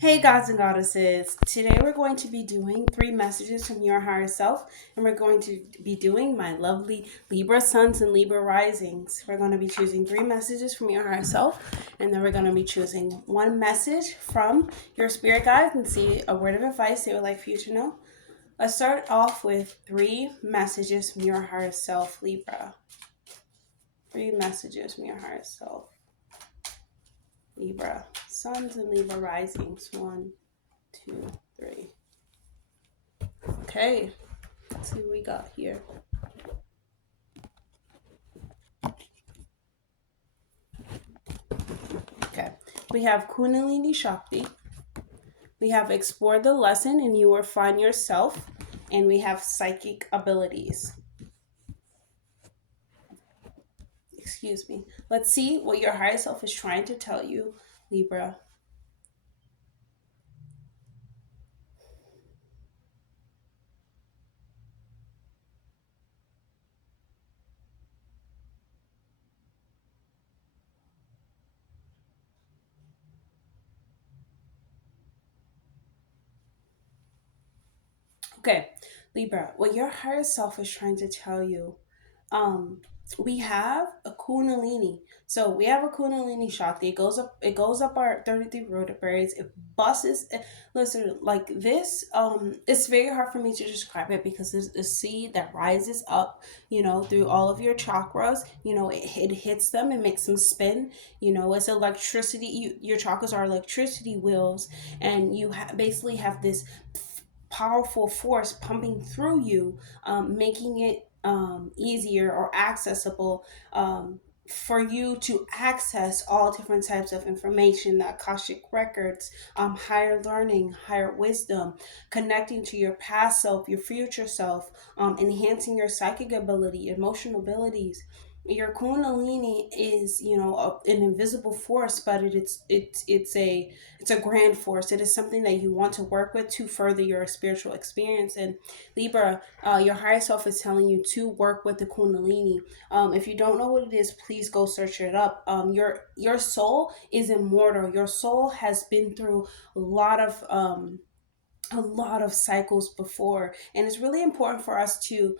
Hey gods and goddesses, today we're going to be doing three messages from your higher self, and we're going to be doing my lovely Libra suns and Libra risings. We're going to be choosing three messages from your higher self, and then we're going to be choosing one message from your spirit guides and see a word of advice they would like for you to know. Let's start off with three messages from your higher self, Libra. Three messages from your higher self, Libra. Suns and Libra risings. One, two, three. Okay, let's see what we got here. Okay, we have Kundalini Shakti. We have Explore the Lesson and You Will Find Yourself. And we have Psychic Abilities. Excuse me. Let's see what your higher self is trying to tell you, Libra. Okay, Libra, what your higher self is trying to tell you, um, we have a Kundalini. So we have a Kundalini Shakti. It goes up our 33 vertebrae. It busts. Listen, like this, it's very hard for me to describe it because there's a seed that rises up, through all of your chakras. It hits them and makes them spin. It's electricity. Your chakras are electricity wheels, and you basically have this powerful force pumping through you, making it easier or accessible, for you to access all different types of information, the Akashic records, higher learning, higher wisdom, connecting to your past self, your future self, enhancing your psychic ability, emotional abilities. Your Kundalini is, an invisible force, but it's a grand force. It is something that you want to work with to further your spiritual experience. And Libra, your higher self is telling you to work with the Kundalini. If you don't know what it is, please go search it up. Your soul is immortal. Your soul has been through a lot of cycles before, and it's really important for us to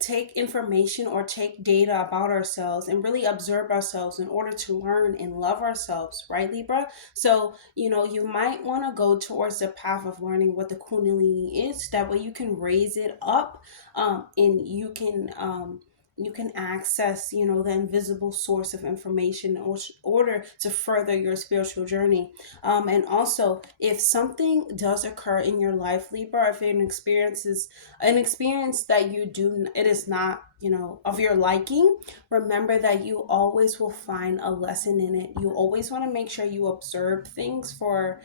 take information or take data about ourselves and really observe ourselves in order to learn and love ourselves, right, Libra? So, you might want to go towards the path of learning what the Kundalini is. That way you can raise it up, and you can access, the invisible source of information in order to further your spiritual journey. And also, if something does occur in your life, Libra, if an experience that you do, it is not, of your liking, remember that you always will find a lesson in it. You always want to make sure you observe things for,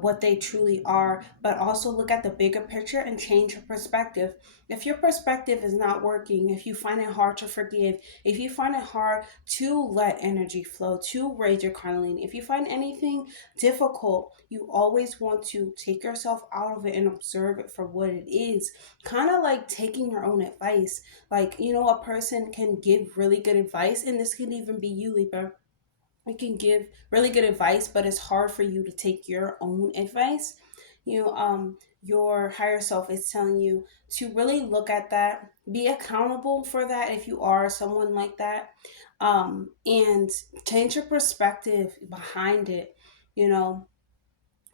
what they truly are, but also look at the bigger picture and change your perspective. If your perspective is not working, if you find it hard to forgive, if you find it hard to let energy flow, to raise your Kundalini, if you find anything difficult, you always want to take yourself out of it and observe it for what it is. Kind of like taking your own advice. Like, a person can give really good advice, and this could even be you, Libra. You can give really good advice, but it's hard for you to take your own advice. Your higher self is telling you to really look at that, be accountable for that if you are someone like that, and change your perspective behind it. You know,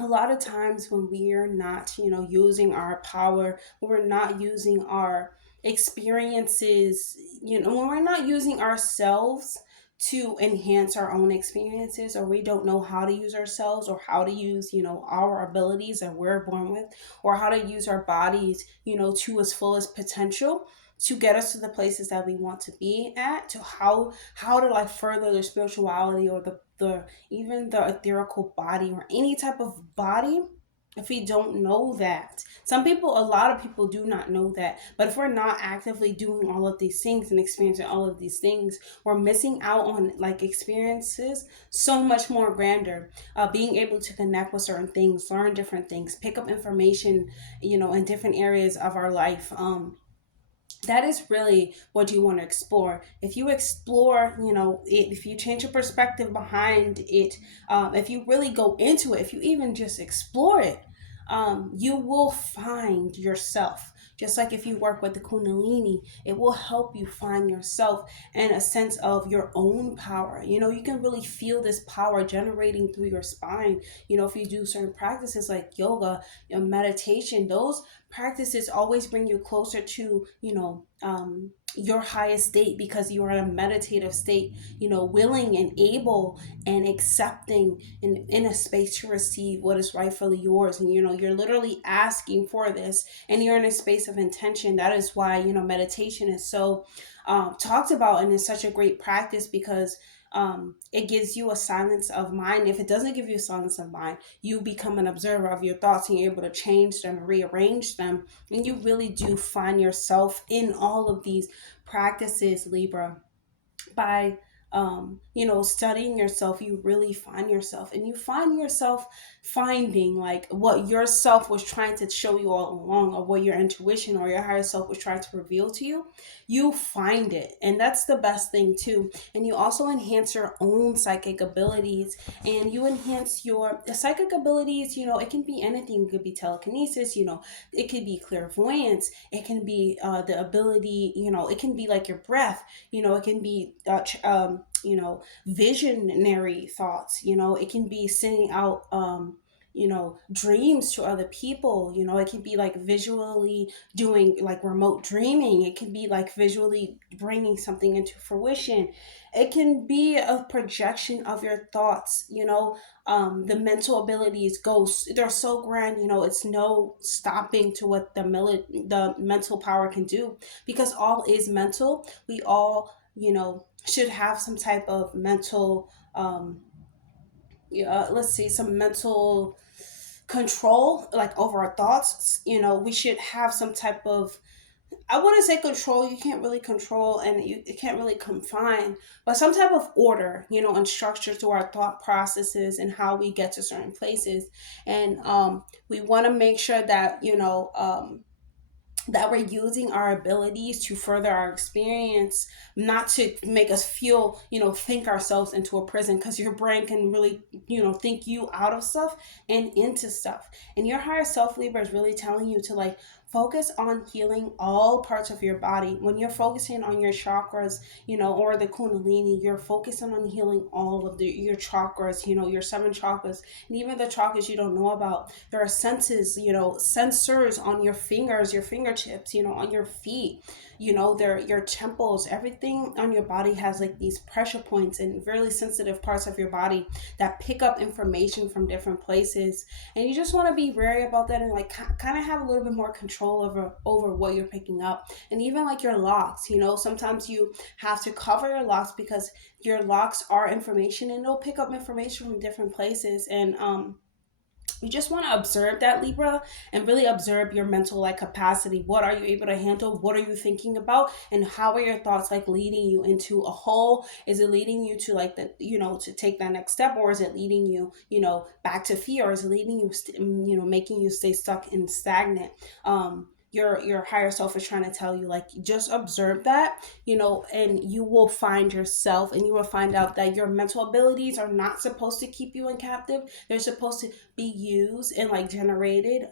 a lot of times when we are not, using our power, when we're not using our experiences, when we're not using ourselves to enhance our own experiences, or we don't know how to use ourselves or how to use, our abilities that we're born with, or how to use our bodies, to its fullest potential to get us to the places that we want to be at, to how to like further the spirituality or the even the etherical body or any type of body. If we don't know that, a lot of people do not know that, but if we're not actively doing all of these things and experiencing all of these things, we're missing out on like experiences so much more grander. Being able to connect with certain things, learn different things, pick up information, in different areas of our life. that is really what you want to explore. If you explore, if you change your perspective behind it, if you really go into it, if you even just explore it, you will find yourself. Just like if you work with the Kundalini, it will help you find yourself and a sense of your own power. You can really feel this power generating through your spine. If you do certain practices like yoga and meditation, those practices always bring you closer to, your highest state, because you are in a meditative state, willing and able and accepting and in a space to receive what is rightfully yours. And you're literally asking for this, and you're in a space of intention. That is why meditation is so talked about, and is such a great practice, because it gives you a silence of mind. If it doesn't give you a silence of mind, you become an observer of your thoughts, and you're able to change them, rearrange them, and you really do find yourself in all of these practices, Libra. By studying yourself, you really find yourself, and you find yourself finding like what yourself was trying to show you all along, or what your intuition or your higher self was trying to reveal to you. You find it, and that's the best thing too. And you also enhance your own psychic abilities, and you enhance your psychic abilities. It can be anything. It could be telekinesis, it could be clairvoyance, it can be the ability, it can be like your breath, it can be visionary thoughts. It can be sending out dreams to other people. It can be like visually doing like remote dreaming. It can be like visually bringing something into fruition. It can be a projection of your thoughts. The mental abilities go, they're so grand. It's no stopping to what the mental power can do, because all is mental. We all should have some type of mental let's see, some mental control, like over our thoughts. We should have some type of, I wouldn't say control. You can't really control, and you can't really confine, but some type of order, and structure to our thought processes and how we get to certain places. And we want to make sure that that we're using our abilities to further our experience, not to make us feel, think ourselves into a prison, because your brain can really, think you out of stuff and into stuff. And your higher self, Libra, is really telling you to like focus on healing all parts of your body. When you're focusing on your chakras, or the Kundalini, you're focusing on healing all of your chakras, your 7 chakras, and even the chakras you don't know about. There are senses, sensors on your fingers, your fingertips, on your feet, there, your temples, everything on your body has like these pressure points and really sensitive parts of your body that pick up information from different places. And you just want to be wary about that, and like kind of have a little bit more control over what you're picking up. And even like your locks, sometimes you have to cover your locks, because your locks are information, and they'll pick up information from different places. And you just want to observe that, Libra, and really observe your mental like capacity. What are you able to handle? What are you thinking about? And how are your thoughts like leading you into a hole? Is it leading you to like the, to take that next step, or is it leading you, back to fear, or is it leading you making you stay stuck and stagnant? Your higher self is trying to tell you, like, just observe that, and you will find yourself, and you will find out that your mental abilities are not supposed to keep you in captive. They're supposed to be used and like generated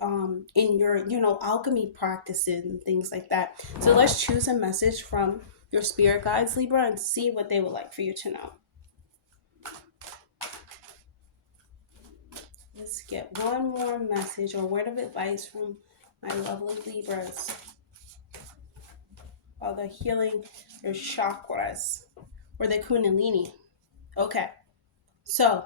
in your alchemy practices and things like that. So let's choose a message from your spirit guides, Libra, and see what they would like for you to know. Let's get one more message or word of advice from my lovely Libras. Oh, they're healing their chakras, or the Kundalini. Okay, so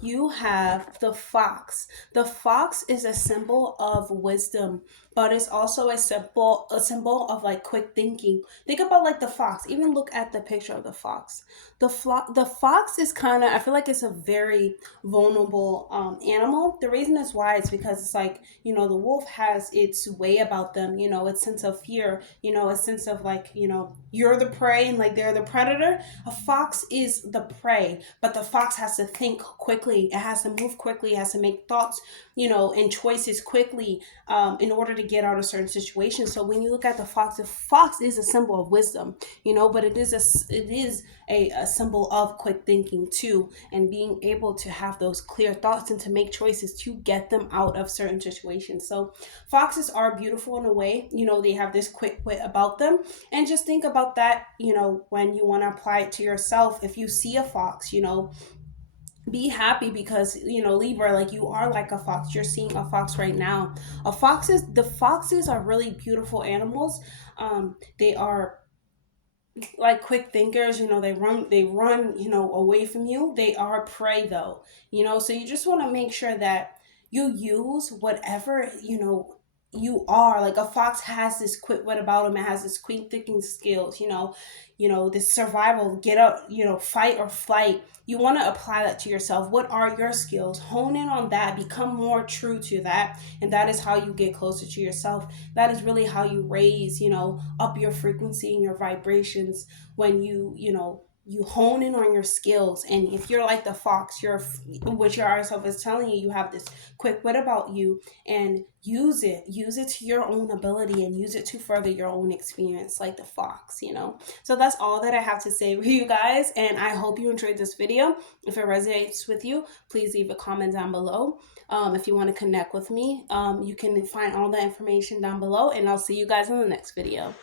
you have the fox. The fox is a symbol of wisdom, but it's also a symbol of like quick thinking. Think about like the fox. Even look at the picture of the fox. The fox is kind of, I feel like it's a very vulnerable animal. The reason is why it's because it's like, the wolf has its way about them, its sense of fear, a sense of like, you're the prey and like they're the predator. A fox is the prey, but the fox has to think quickly quickly. It has to move quickly. It has to make thoughts, and choices quickly, in order to get out of certain situations. So when you look at the fox is a symbol of wisdom, but it is a symbol of quick thinking too, and being able to have those clear thoughts and to make choices to get them out of certain situations. So foxes are beautiful in a way, they have this quick wit about them. And just think about that, when you want to apply it to yourself. If you see a fox, be happy, because Libra, like, you are like a fox. You're seeing a fox right now. The foxes are really beautiful animals. They are like quick thinkers. They run away from you. They are prey though. So you just want to make sure that you use whatever you are. Like, a fox has this quick wit about him. It has this quick thinking skills. This survival, get up, fight or flight. You want to apply that to yourself. What are your skills? Hone in on that. Become more true to that, and that is how you get closer to yourself. That is really how you raise, up your frequency and your vibrations, when you hone in on your skills. And if you're like the fox, which your higher self is telling you, you have this quick wit about you, and use it to your own ability, and use it to further your own experience, like the fox. So that's all that I have to say for you guys, and I hope you enjoyed this video. If it resonates with you, please leave a comment down below. If you want to connect with me, you can find all the information down below, and I'll see you guys in the next video.